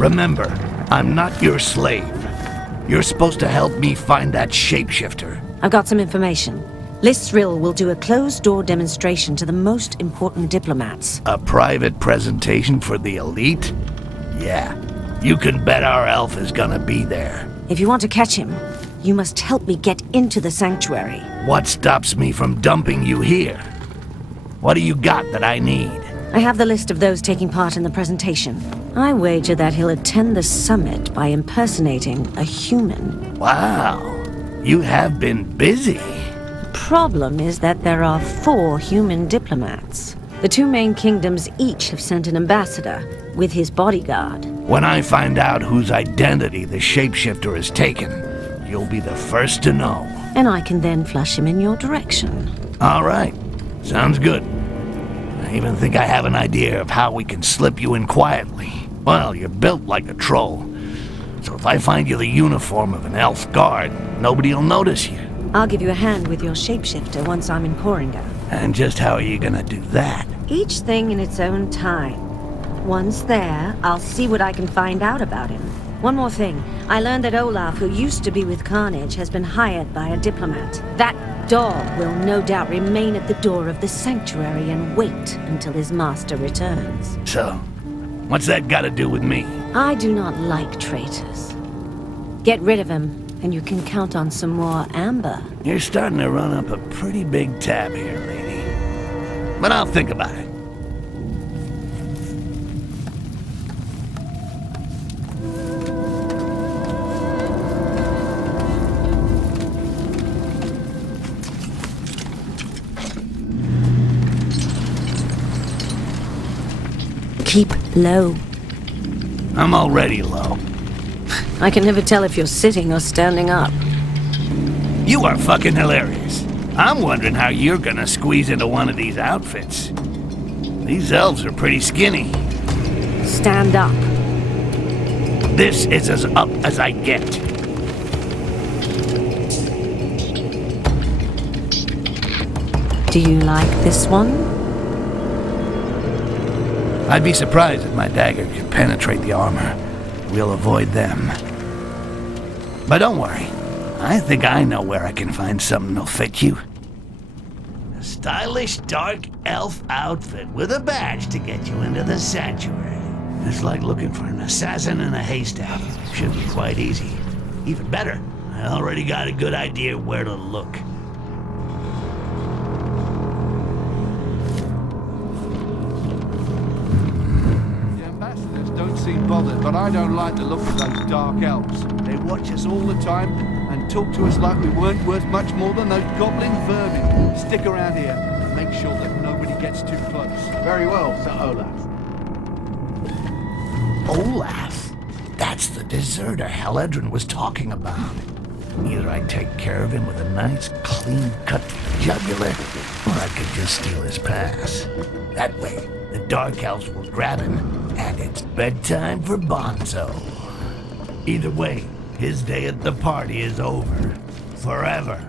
Remember, I'm not your slave. You're supposed to help me find that shapeshifter. I've got some information. Lysrill will do a closed-door demonstration to the most important diplomats. A private presentation for the elite? Yeah, you can bet our elf is gonna be there. If you want to catch him, you must help me get into the sanctuary. What stops me from dumping you here? What do you got that I need? I have the list of those taking part in the presentation. I wager that he'll attend the summit by impersonating a human. Wow, you have been busy. Problem is that there are 4 human diplomats. The 2 main kingdoms each have sent an ambassador with his bodyguard. When I find out whose identity the shapeshifter has taken, you'll be the first to know. And I can then flush him in your direction. All right, sounds good. I even think I have an idea of how we can slip you in quietly. Well, you're built like a troll. So if I find you the uniform of an elf guard, nobody'll notice you. I'll give you a hand with your shapeshifter once I'm in Koringa. And just how are you gonna do that? Each thing in its own time. Once there, I'll see what I can find out about him. One more thing. I learned that Olaf, who used to be with C.A.R.N.A.G.E, has been hired by a diplomat. That dog will no doubt remain at the door of the sanctuary and wait until his master returns. So, what's that got to do with me? I do not like traitors. Get rid of him, and you can count on some more amber. You're starting to run up a pretty big tab here, lady. But I'll think about it. Keep low. I'm already low. I can never tell if you're sitting or standing up. You are fucking hilarious. I'm wondering how you're gonna squeeze into one of these outfits. These elves are pretty skinny. Stand up. This is as up as I get. Do you like this one? I'd be surprised if my dagger could penetrate the armor. We'll avoid them. But don't worry. I think I know where I can find something that'll fit you. A stylish dark elf outfit with a badge to get you into the sanctuary. It's like looking for an assassin in a haystack. Should be quite easy. Even better, I already got a good idea where to look. Bothered, but I don't like the look of those dark elves. They watch us all the time and talk to us like we weren't worth much more than those goblin vermin. Stick around here and make sure that nobody gets too close. Very well, Sir Olaf. Olaf? That's the deserter Haledrin was talking about. Either I take care of him with a nice, clean-cut jugular, or I could just steal his pass. That way, the Dark Elves will grab him, and it's bedtime for Bonzo. Either way, his day at the party is over. Forever.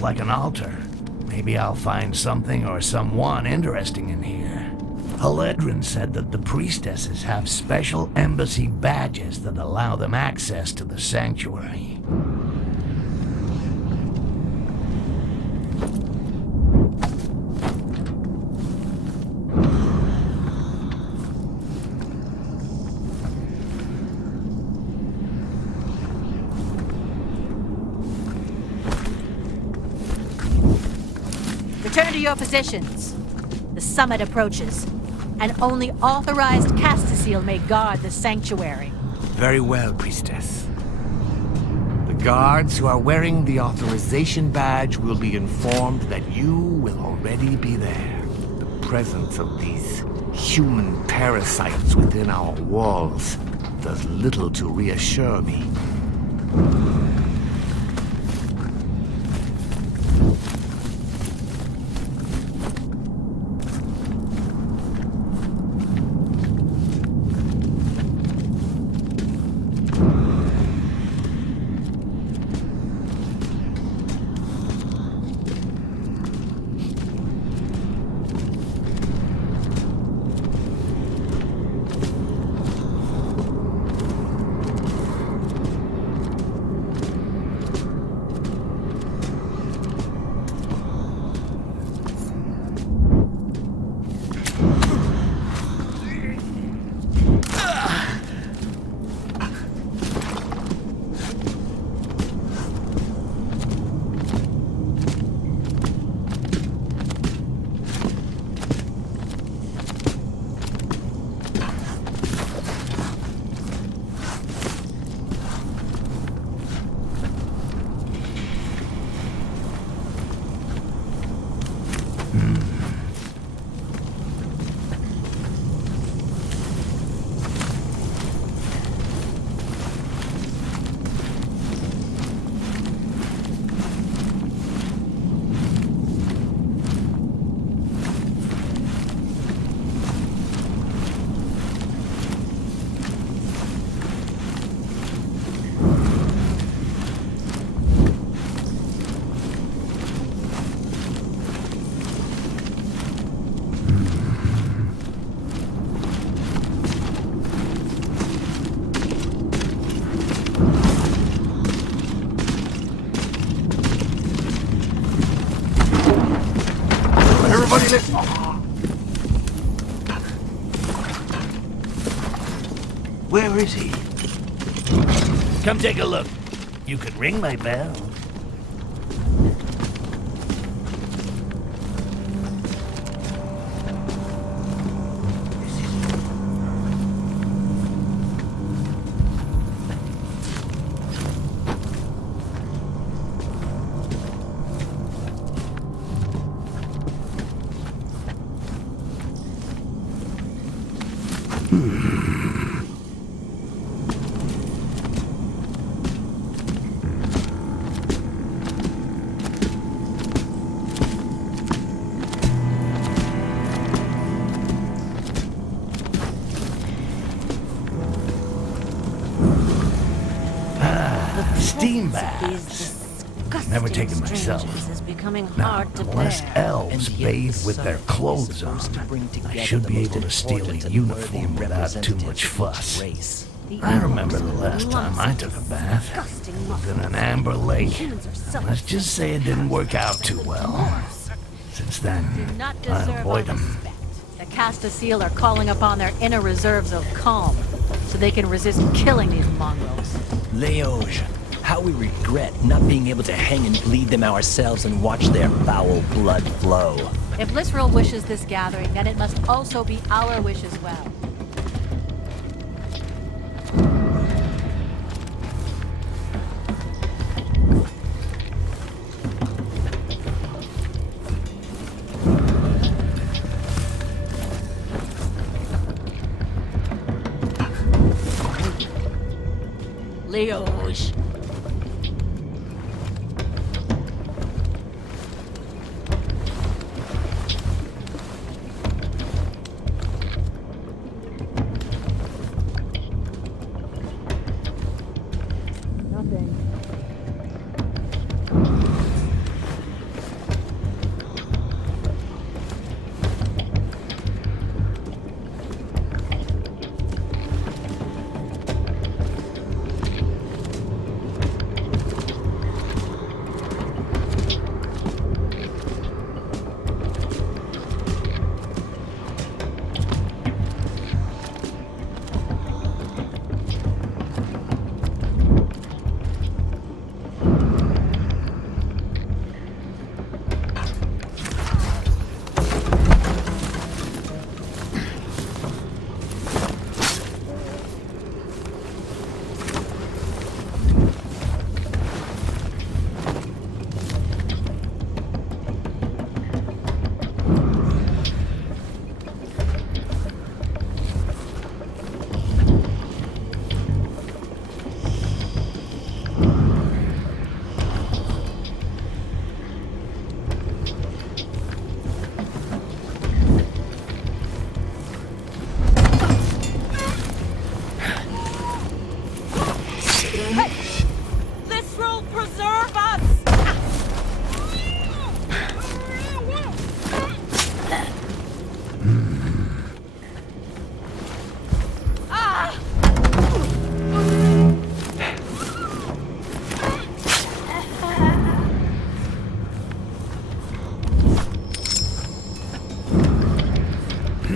looks like an altar. Maybe I'll find something or someone interesting in here. Haledrin said that the priestesses have special embassy badges that allow them access to the sanctuary. Return to your positions. The summit approaches, and only authorized Castasiel may guard the sanctuary. Very well, priestess. The guards who are wearing the authorization badge will be informed that you will already be there. The presence of these human parasites within our walls does little to reassure me. Where is he? Come take a look. You could ring my bell. Steam baths. Never taken myself. Now, unless elves bathe with their clothes on, I should be able to steal a uniform without too much fuss. I remember the last time I took a bath. It was in an amber lake. Let's just say it didn't work out too well. Since then, I avoid them. The Castasiel are calling upon their inner reserves of calm, so they can resist killing these mongrels. Leoge, how we regret not being able to hang and bleed them ourselves and watch their foul blood flow. If Lysrel wishes this gathering, then it must also be our wish as well. Leoge.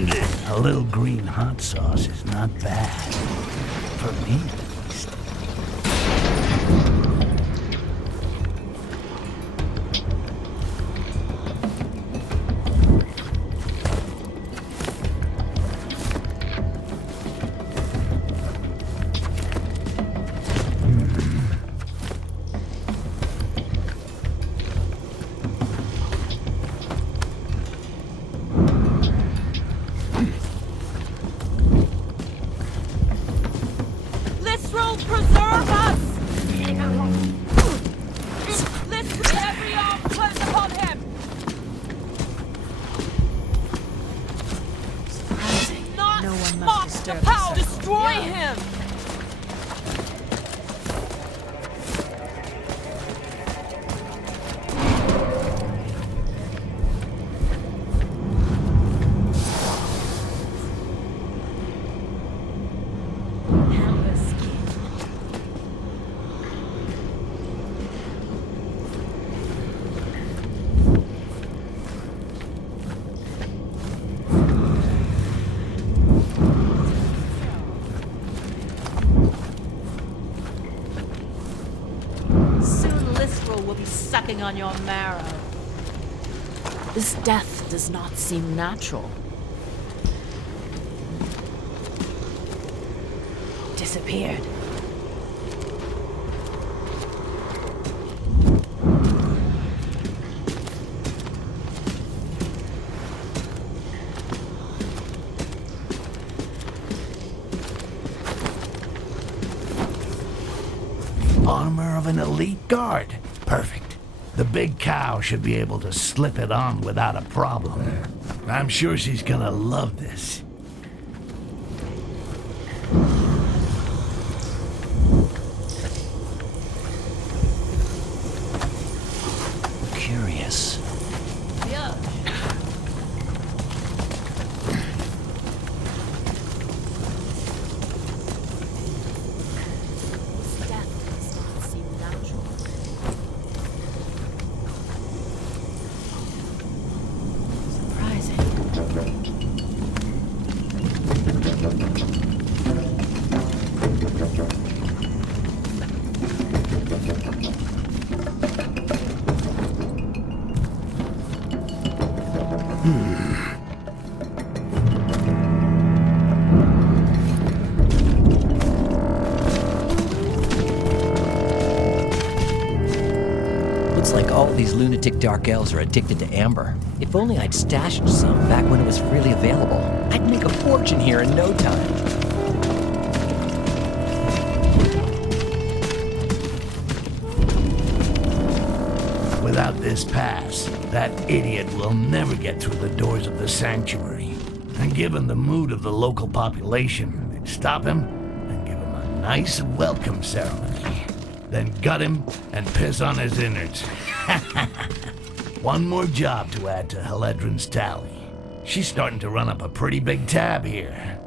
Splendid. A little green hot sauce is not bad. For me, at least. Preserve us! Let's with every arm close upon him! Surprising. Not No one mock must the disturb power! the circle. Destroy him! Will be sucking on your marrow. This death does not seem natural. Disappeared. Armor of an elite guard. Perfect. The big cow should be able to slip it on without a problem. I'm sure she's gonna love this. Curious. Yeah. This death does not seem natural. Looks like all these lunatic dark elves are addicted to amber. If only I'd stashed some back when it was freely available. I'd make a fortune here in no time. Without this pass, that idiot will never get through the doors of the sanctuary. And given the mood of the local population, they'd stop him and give him a nice welcome ceremony. Then gut him and piss on his innards. One more job to add to Heledrin's tally. She's starting to run up a pretty big tab here.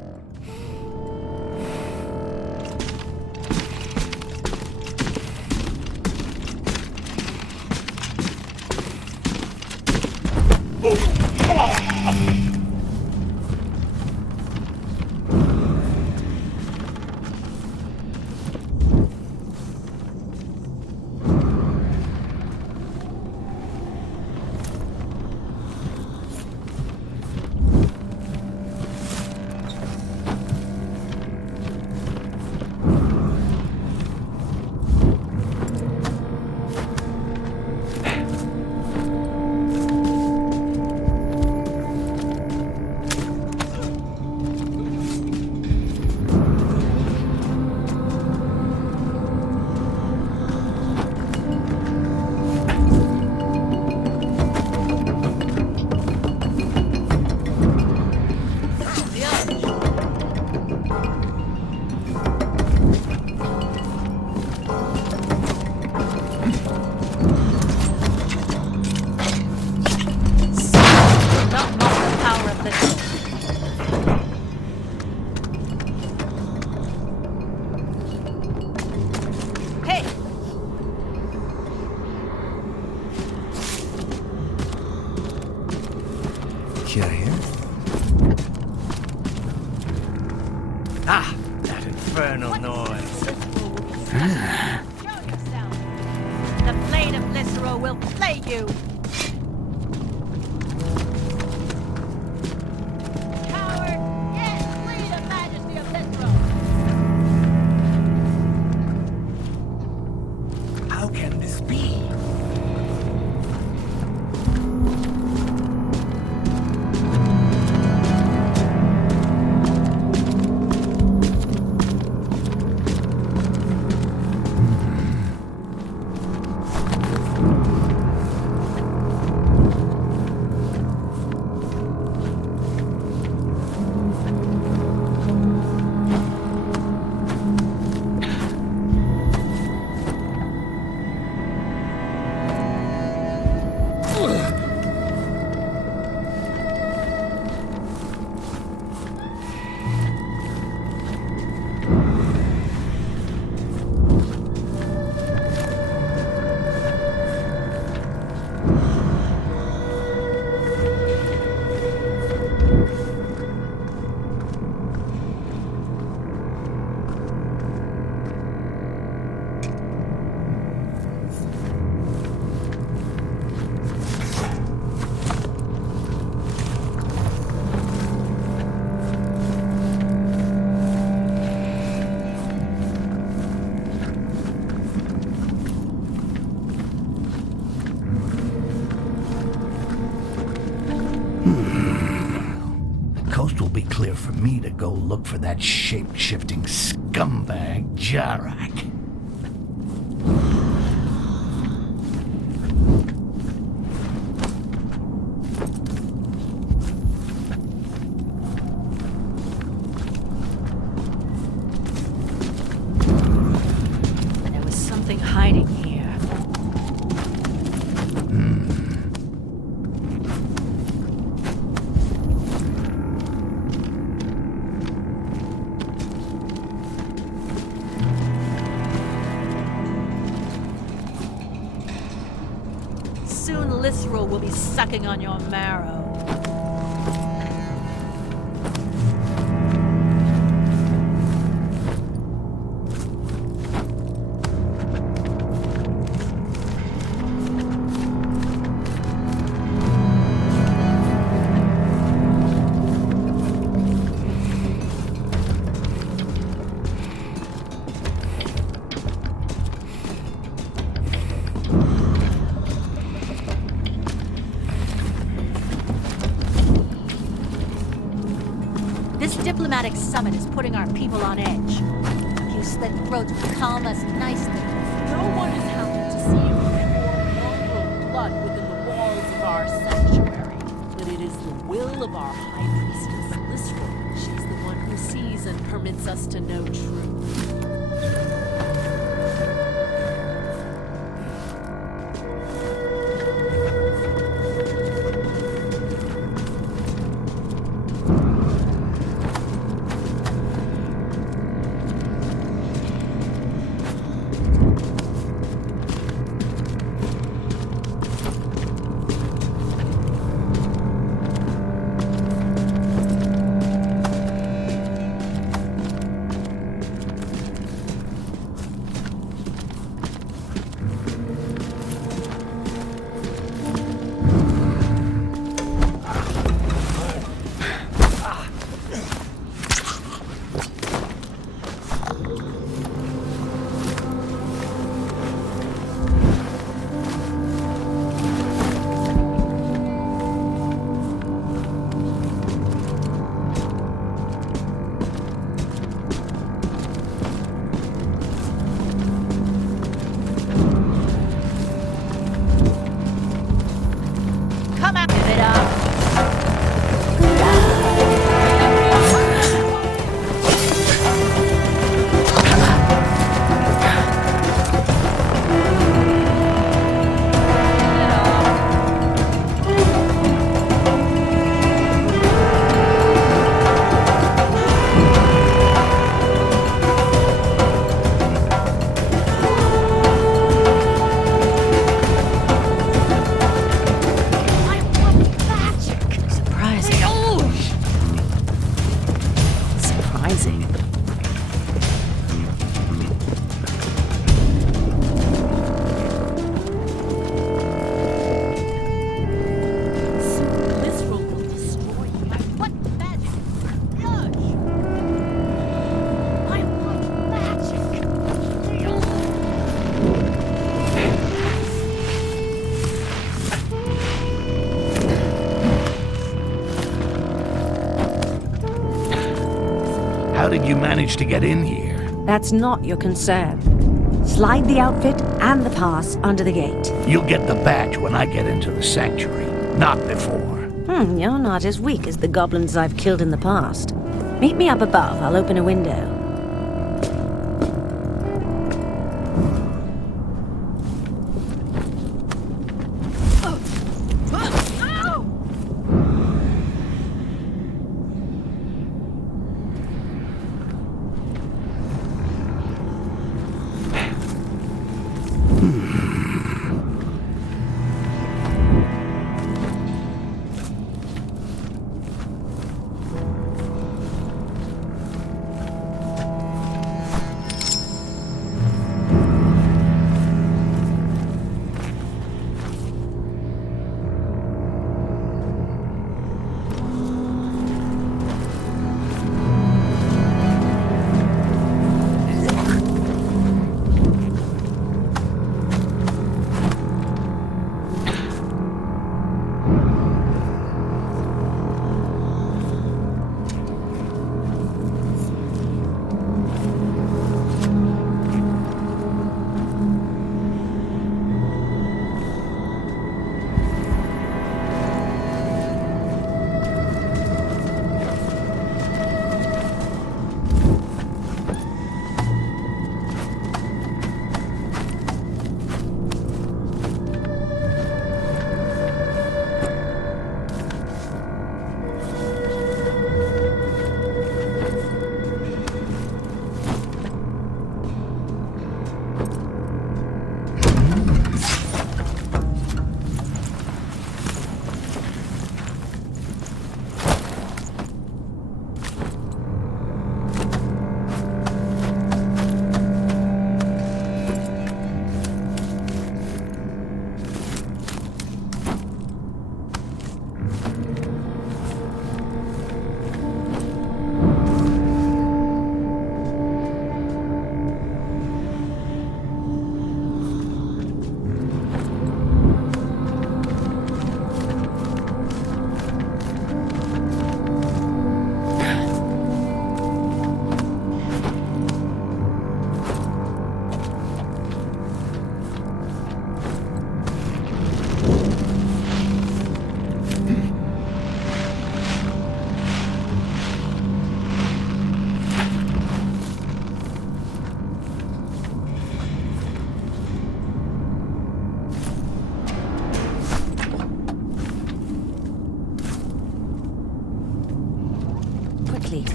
Here. Ah, that infernal noise. Show yourself. The blade of Lysero will flay you. Coward! Yes, flee the majesty of Lysero. How can this be? Clear for me to go look for that shape-shifting scumbag, Jarak. There was something hiding here. Soon Lysero will be sucking on your marrow. This diplomatic summit is putting our people on edge. You slit throats will calm us nicely. No one is happy to see more blood within the walls of our sanctuary. But it is the will of our high priestess, Lysero. She's the one who sees and permits us to know truth. How did you manage to get in here? That's not your concern. Slide the outfit and the pass under the gate. You'll get the badge when I get into the sanctuary, not before. You're not as weak as the goblins I've killed in the past. Meet me up above. I'll open a window.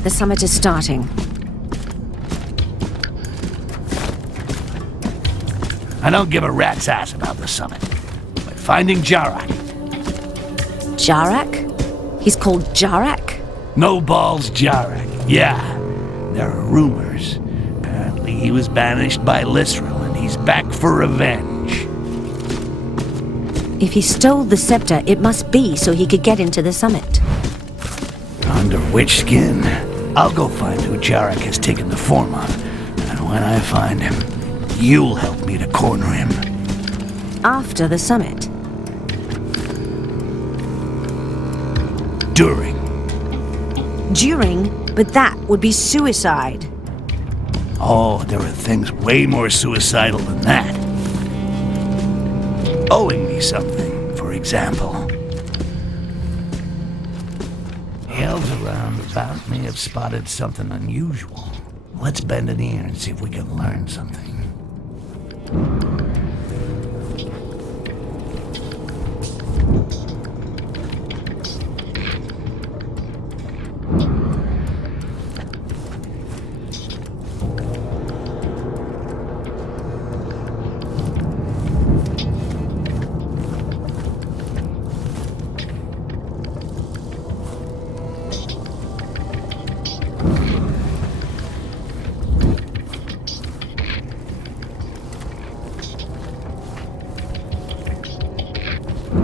The summit is starting. I don't give a rat's ass about the summit, but finding Jarak. Jarak? He's called Jarak? No balls Jarak. Yeah, there are rumors. Apparently he was banished by Lisrel and he's back for revenge. If he stole the scepter, it must be so he could get into the summit. Under which skin? I'll go find who Jarak has taken the form of, and when I find him, you'll help me to corner him. After the summit? During. During? But that would be suicide. Oh, there are things way more suicidal than that. Owing me something, for example. The elves around about me have spotted something unusual. Let's bend an ear and see if we can learn something.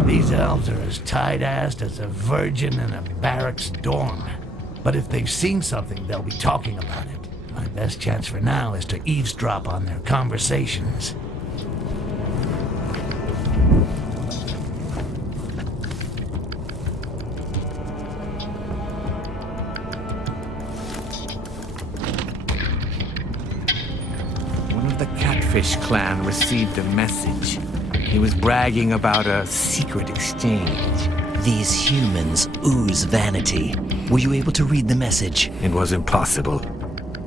These elves are as tight-assed as a virgin in a barracks dorm. But if they've seen something, they'll be talking about it. My best chance for now is to eavesdrop on their conversations. Catfish clan received a message. He was bragging about a secret exchange. These humans ooze vanity. Were you able to read the message? It was impossible.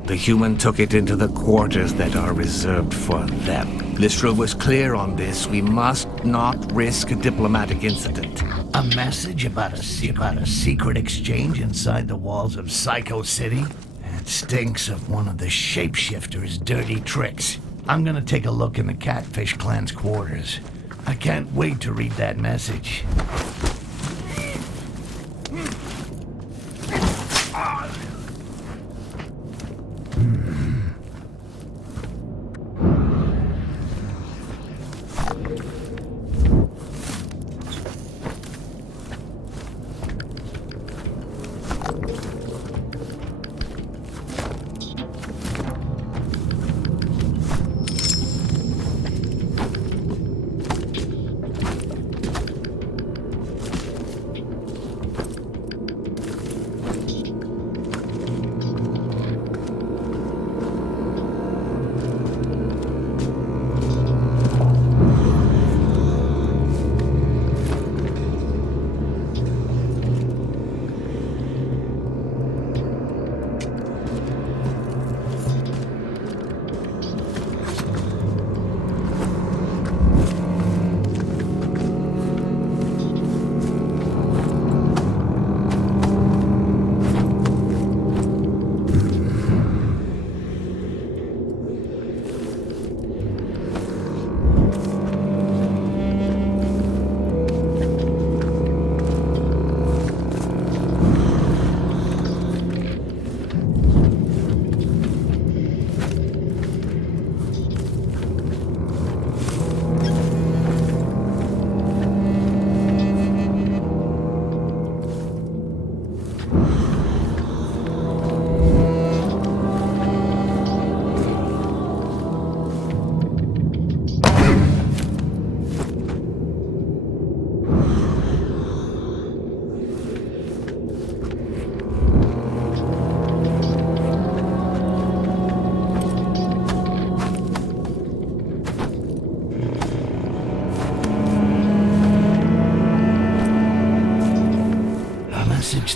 The human took it into the quarters that are reserved for them. Listral was clear on this. We must not risk a diplomatic incident. A message about a secret exchange inside the walls of Psycho City? It stinks of one of the shapeshifter's dirty tricks. I'm gonna take a look in the Catfish clan's quarters. I can't wait to read that message.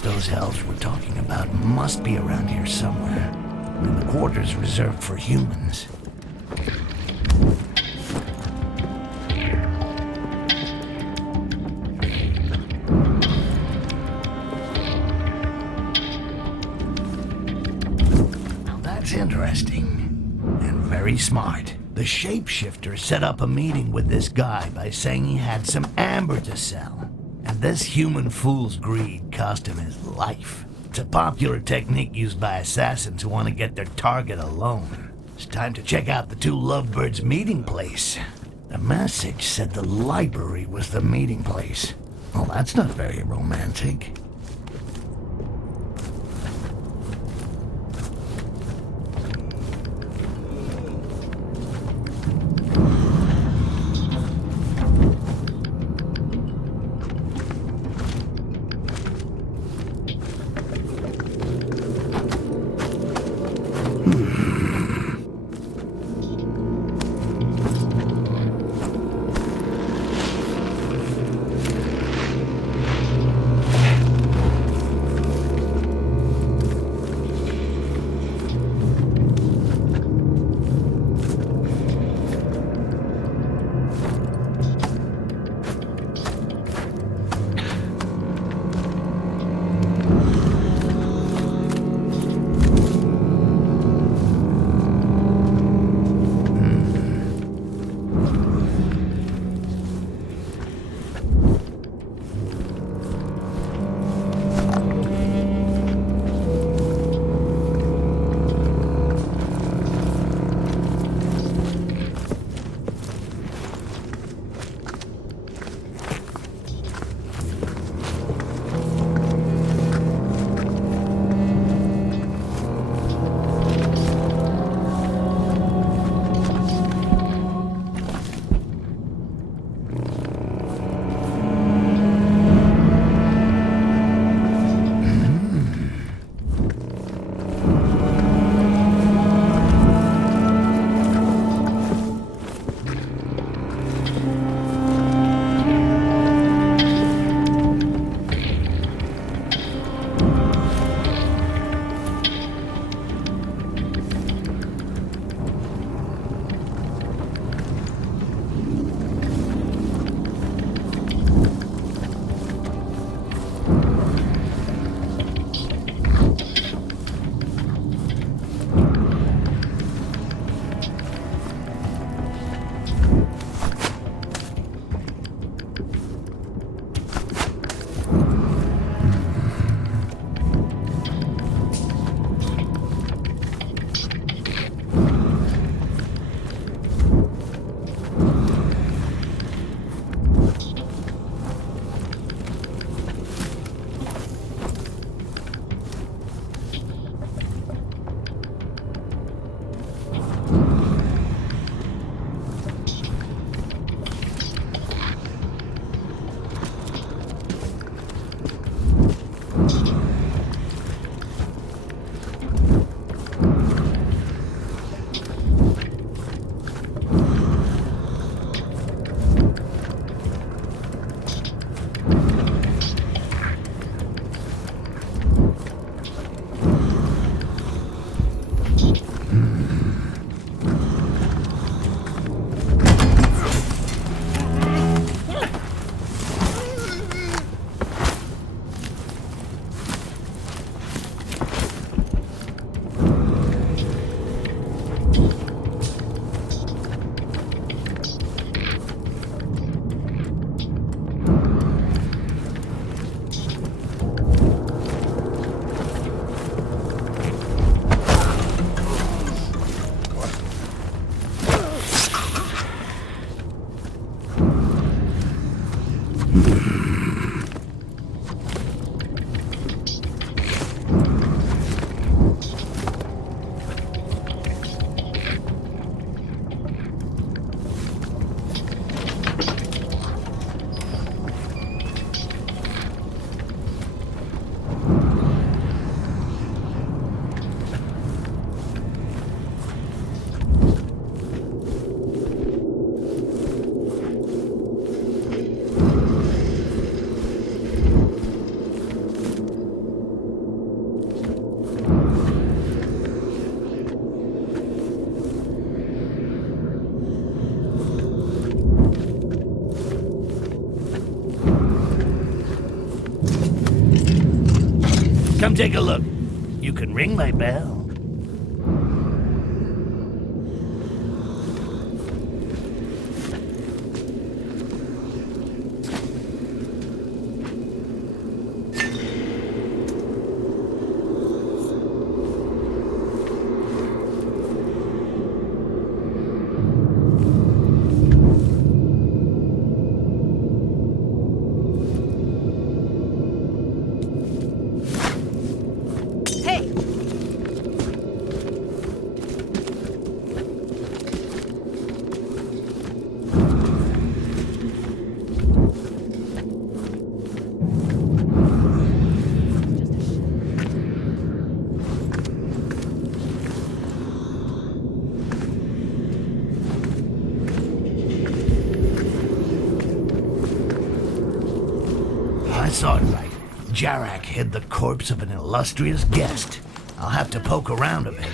Those elves we're talking about must be around here somewhere. In the quarters reserved for humans. Now that's interesting. And very smart. The shapeshifter set up a meeting with this guy by saying he had some amber to sell. And this human fool's greed cost him his life. It's a popular technique used by assassins who want to get their target alone. It's time to check out the two lovebirds' meeting place. The message said the library was the meeting place. Well, that's not very romantic. Come take a look. You can ring my bell. I saw it right. C.A.R.N.A.G.E hid the corpse of an illustrious guest. I'll have to poke around a bit.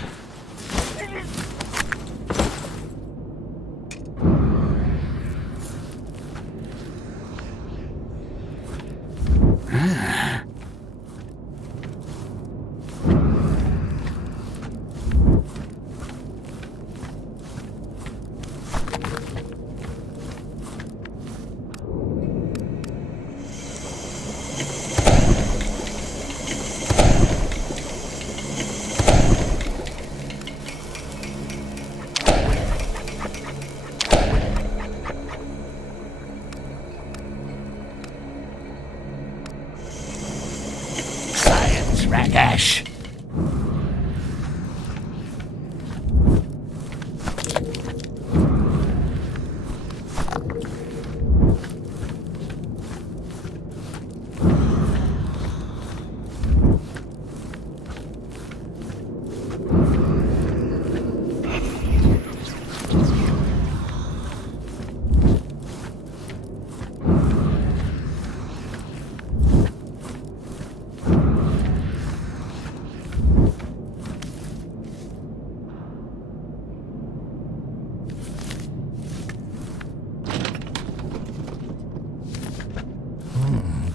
Ragash.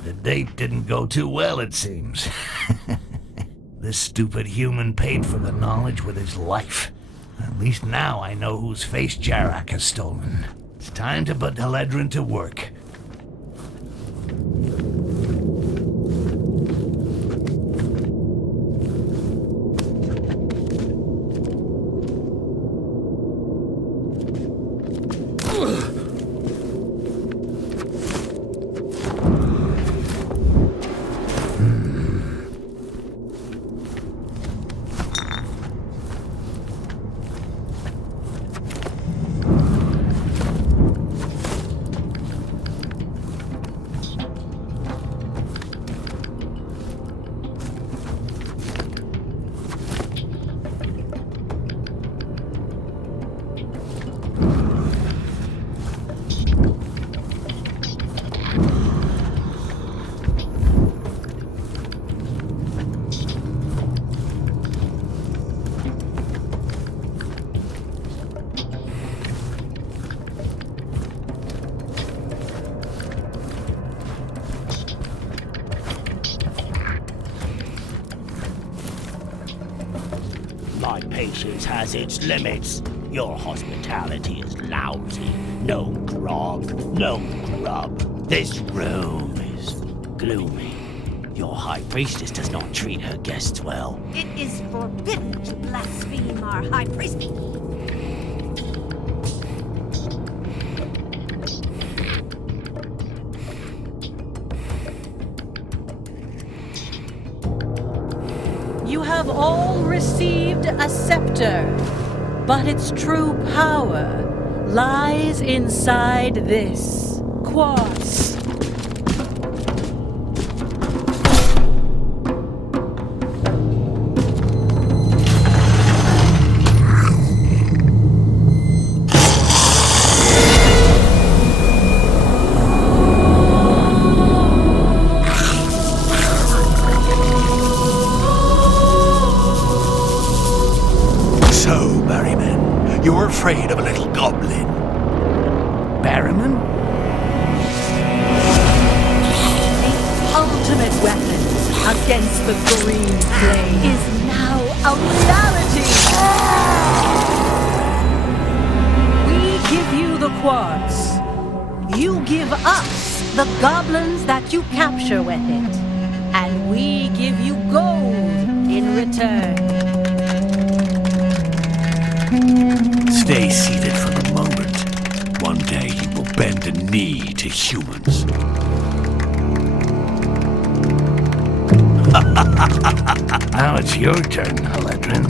The date didn't go too well, it seems. This stupid human paid for the knowledge with his life. At least now I know whose face C.A.R.N.A.G.E has stolen. It's time to put Heledrin to work. My patience has its limits. Your hospitality is lousy. No grog, no grub. This room is gloomy. Your high priestess does not treat her guests well. It is forbidden to blaspheme our high priest. You have all received a scepter, but its true power lies inside this quartz. You're afraid of a little goblin. Barrowman? Ultimate weapons against the green flame is now a reality. We give you the quartz. You give us the goblins that you capture with it. And we give you gold in return. Stay seated for the moment. One day you will bend a knee to humans. Now it's your turn, Aledrin.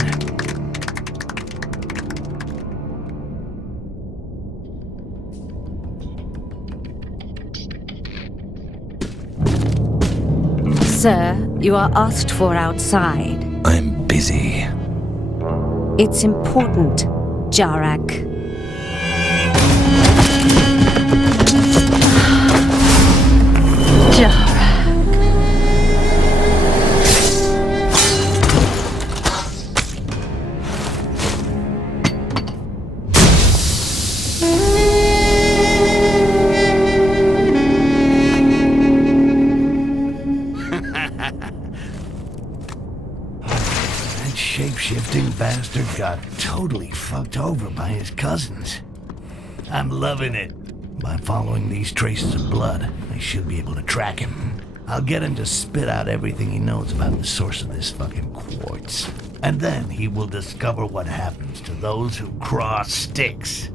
Sir, you are asked for outside. I'm busy. It's important, Jarak. Shape-shifting bastard got totally fucked over by his cousins. I'm loving it. By following these traces of blood, I should be able to track him. I'll get him to spit out everything he knows about the source of this fucking quartz. And then he will discover what happens to those who cross Styx.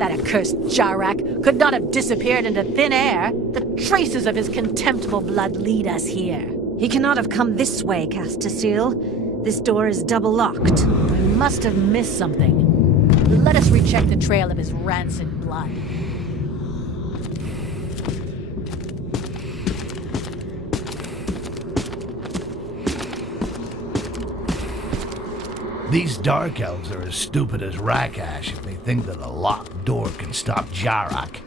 That accursed Jarak could not have disappeared into thin air. The traces of his contemptible blood lead us here. He cannot have come this way, Castasil. This door is double-locked. We must have missed something. Let us recheck the trail of his rancid blood. These Dark Elves are as stupid as Rakash if they think that a locked door can stop Jarak.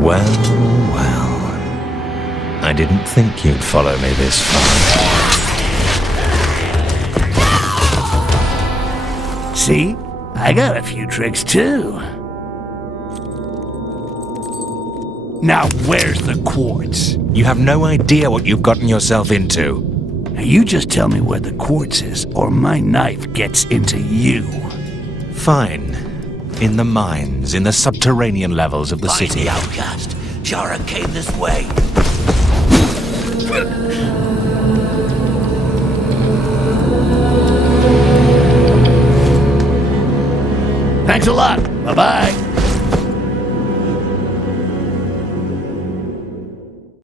Well. I didn't think you'd follow me this far. See? I got a few tricks too. Now where's the quartz? You have no idea what you've gotten yourself into. Now you just tell me where the quartz is, or my knife gets into you. Fine. In the mines, in the subterranean levels of the Find city. the outcast. Jarak came this way. Thanks a lot. Bye-bye.